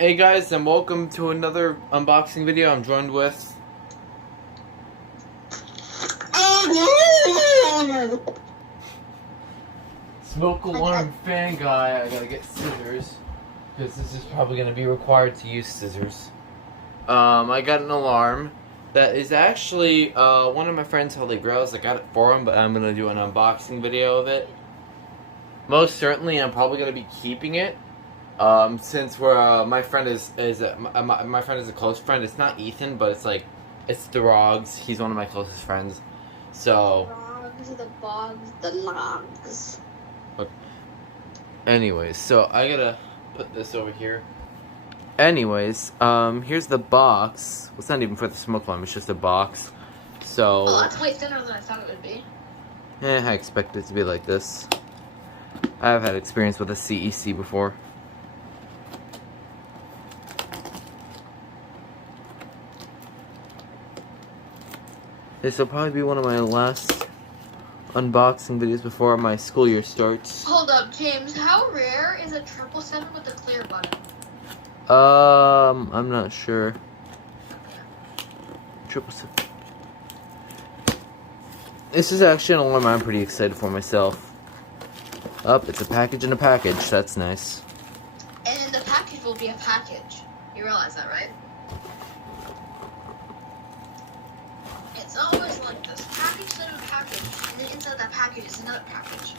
Hey guys, and welcome to another unboxing video. I'm joined with Smoke Alarm Fan Guy. I gotta get scissors because this is probably gonna be required to use scissors. I got an alarm that is actually one of my friends' Holy Grails. I got it for him, but I'm gonna do an unboxing video of it. Most certainly, I'm probably gonna be keeping it. Since my friend is my friend is a close friend. It's not Ethan, but it's the Rogs. He's one of my closest friends. So. The bogs, the logs. Anyways, so I gotta put this over here. Anyways, here's the box. Well, it's not even for the smoke alarm. It's just a box. So. Oh, that's way thinner than I thought it would be. I expect it to be like this. I've had experience with a CEC before. This will probably be one of my last unboxing videos before my school year starts. Hold up, James. How rare is a 777 with a clear button? I'm not sure. 777. This is actually an alarm I'm pretty excited for myself. It's a package in a package. That's nice. And the package will be a package. You realize that, right? It's always like this. Package inside of a package, and then inside that package is another package.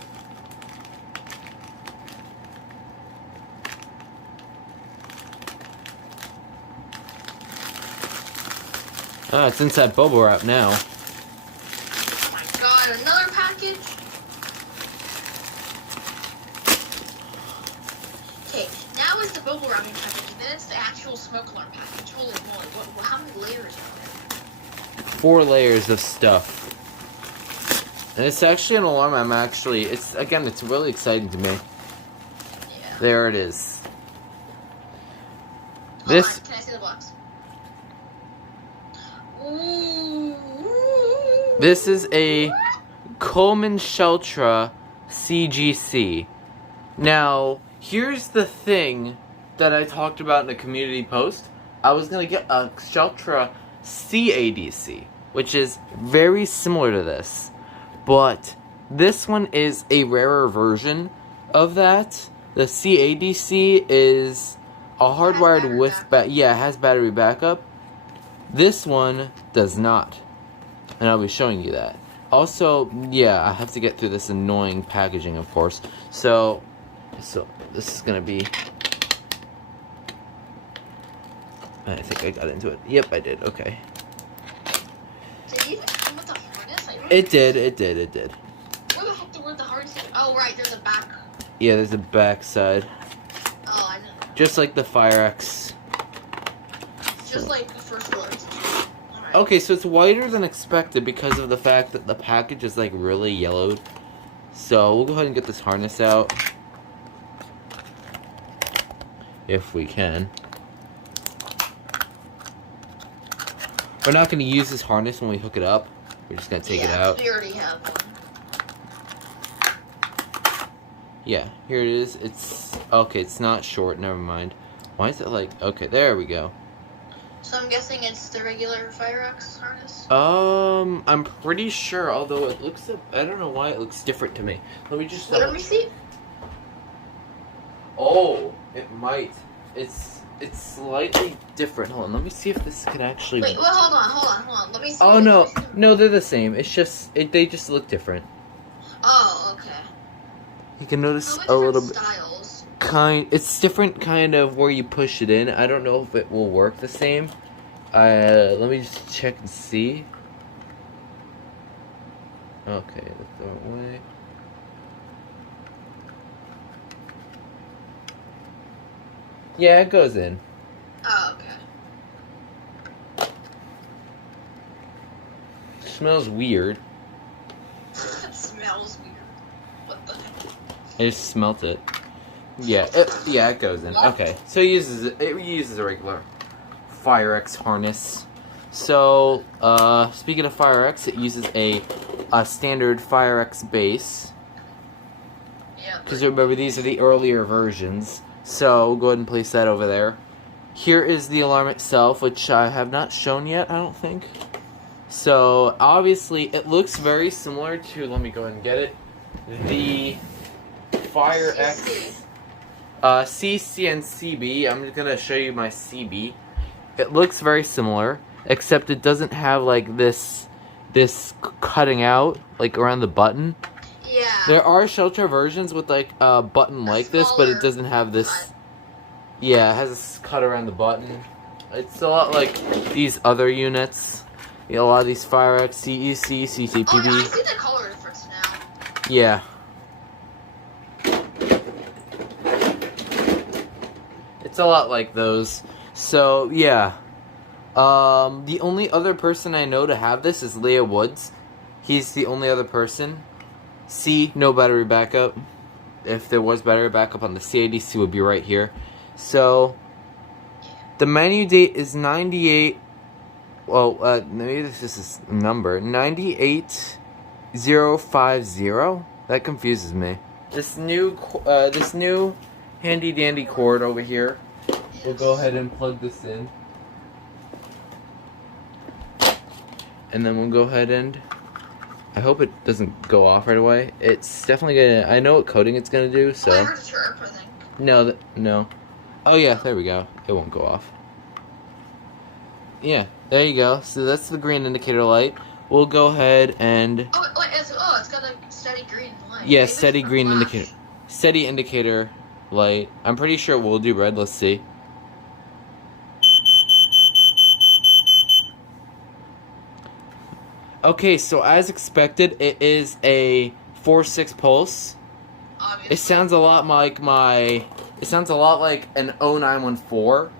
It's inside bubble wrap now. Oh my god, another package? Okay, now is the bubble wrapping package, and then it's the actual smoke alarm package. Holy moly, how many layers are there? 4 layers of stuff. And it's actually an alarm it's really exciting to me. Yeah. There it is. Can I see the box? Ooh. This is a Coleman Sheltra CGC. Now, here's the thing that I talked about in a community post. I was gonna get a Sheltra CADC, which is very similar to this, but this one is a rarer version of that. The CADC is a hardwired with it has battery backup. This one does not, and I'll be showing you that. Also, I have to get through this annoying packaging, of course. So this is gonna be. I think I got into it. Yep, I did. Okay. Did you even come with the harness? It did. Where the heck were the harness? Oh, right, there's a back. Yeah, there's a back side. Oh, I know. Just like the FireX. Just like the first one. Right. Okay, so it's whiter than expected because of the fact that the package is like really yellowed. So we'll go ahead and get this harness out. If we can. We're not going to use this harness when we hook it up. We're just going to take it out. We already have one. Yeah, here it is. It's not short. Never mind. Why is it like... Okay, there we go. So I'm guessing it's the regular FireX harness? I'm pretty sure, although it looks... I don't know why it looks different to me. Let me just... Let me see. Oh, it might. It's slightly different. Hold on, let me see if this can actually... Wait, well, hold on. Let me see. Oh, no, they're the same. It's just... they just look different. Oh, okay. You can notice a little bit... styles. It's different kind of where you push it in. I don't know if it will work the same. Let me just check and see. Okay, that's the wrong way. Yeah, it goes in. Oh, okay. Smells weird. It smells weird. What the heck? I just smelt it. Yeah, it goes in. What? Okay, so it uses a regular FireX harness. So, speaking of FireX, it uses a standard FireX base. Yeah. Because remember, these are the earlier versions. So, we'll go ahead and place that over there. here is the alarm itself, which I have not shown yet, I don't think. So, obviously, it looks very similar to, let me go ahead and get it, the Fire X CC and CB. I'm just going to show you my CB. It looks very similar, except it doesn't have, like, this cutting out, like, around the button. Yeah. There are Sheltra versions with, like, a button like this, but it doesn't have this. Cut. Yeah, it has this cut around the button. It's a lot like these other units. You know, a lot of these Fire X, CEC, CCPB. Oh, yeah, I see the color difference now. Yeah. It's a lot like those. So, yeah. The only other person I know to have this is Leah Woods. He's the only other person. C, no battery backup. If there was battery backup on the CADC, would be right here. So, the menu date is 98. Well, maybe this is a number. 98050. That confuses me. This new handy dandy cord over here. We'll go ahead and plug this in. And then we'll go ahead and, I hope it doesn't go off right away. It's definitely gonna, I know what coding it's gonna do, so. Oh, I heard a chirp, I think. No, no. Oh yeah, there we go. It won't go off. Yeah, there you go. So that's the green indicator light. We'll go ahead and. Oh, wait, it's got a steady green light. Yeah, Maybe steady green flash. indicator. Steady indicator light. I'm pretty sure it will do red. Let's see. Okay, so as expected, it is a 4-6 pulse. Obviously. It sounds a lot like It sounds a lot like an 0914.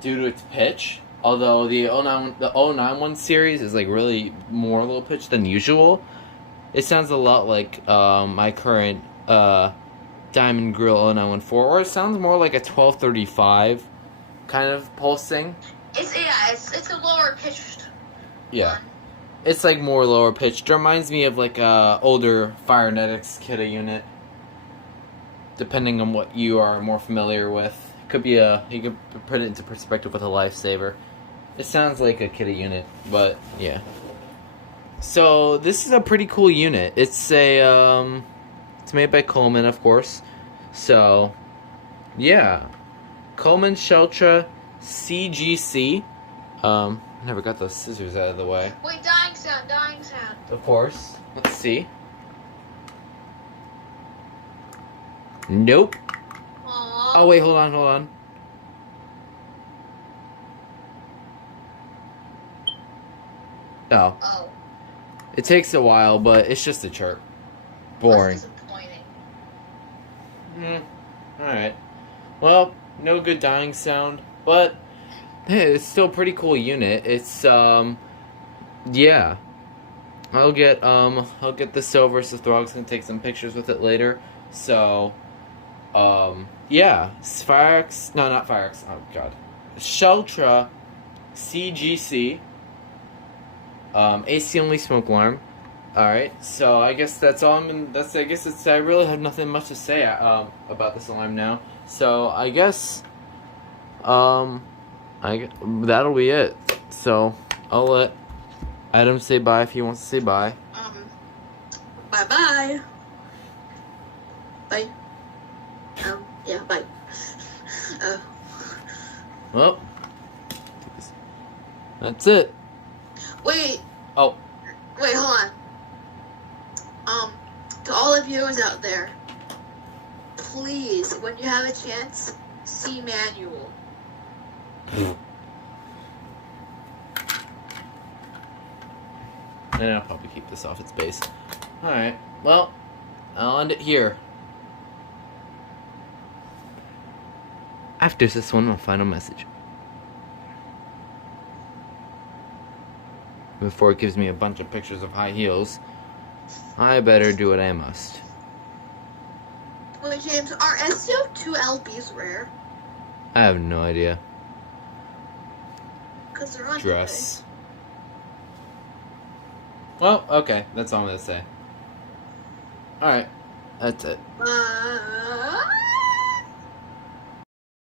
Due to its pitch. Although the 091 series is like really more low pitch than usual. It sounds a lot like my current Diamond Grill 0914, or it sounds more like a 1235 kind of pulsing. It's a lower pitched. Yeah. one. It's like more lower pitched. It reminds me of like a older Firenetics Kidda unit. Depending on what you are more familiar with. Could be you could put it into perspective with a Lifesaver. It sounds like a Kidda unit, but yeah. So this is a pretty cool unit. It's it's made by Coleman, of course. So yeah, Coleman Sheltra CGC. Never got those scissors out of the way. Wait, dying sound. Of course. Let's see. Nope. Aww. Oh wait, hold on. Oh. Oh. It takes a while, but it's just a chirp. Boring. That's disappointing. Alright. Well, no good dying sound, but hey, it's still a pretty cool unit. It's yeah. I'll get the silver, so Throg's gonna take some pictures with it later. So yeah. Firex, no, not Firex. Oh god. Sheltra CGC. AC only smoke alarm. Alright, so I guess that's all I really have nothing much to say about this alarm now. So I guess that'll be it. So I'll let Adam say bye if he wants to say bye. Bye. Bye. Yeah, bye. Well, that's it. Wait. Oh. Wait, hold on. To all the viewers out there, please, when you have a chance, see manual. And I'll probably keep this off its base. Alright, well, I'll end it here. After this one, my final message. Before it gives me a bunch of pictures of high heels, I better do what I must. Wait, James, are SCO2 LBs rare? I have no idea. Because they're on Dress. Well, okay, that's all I'm gonna say. Alright, that's it. Bye.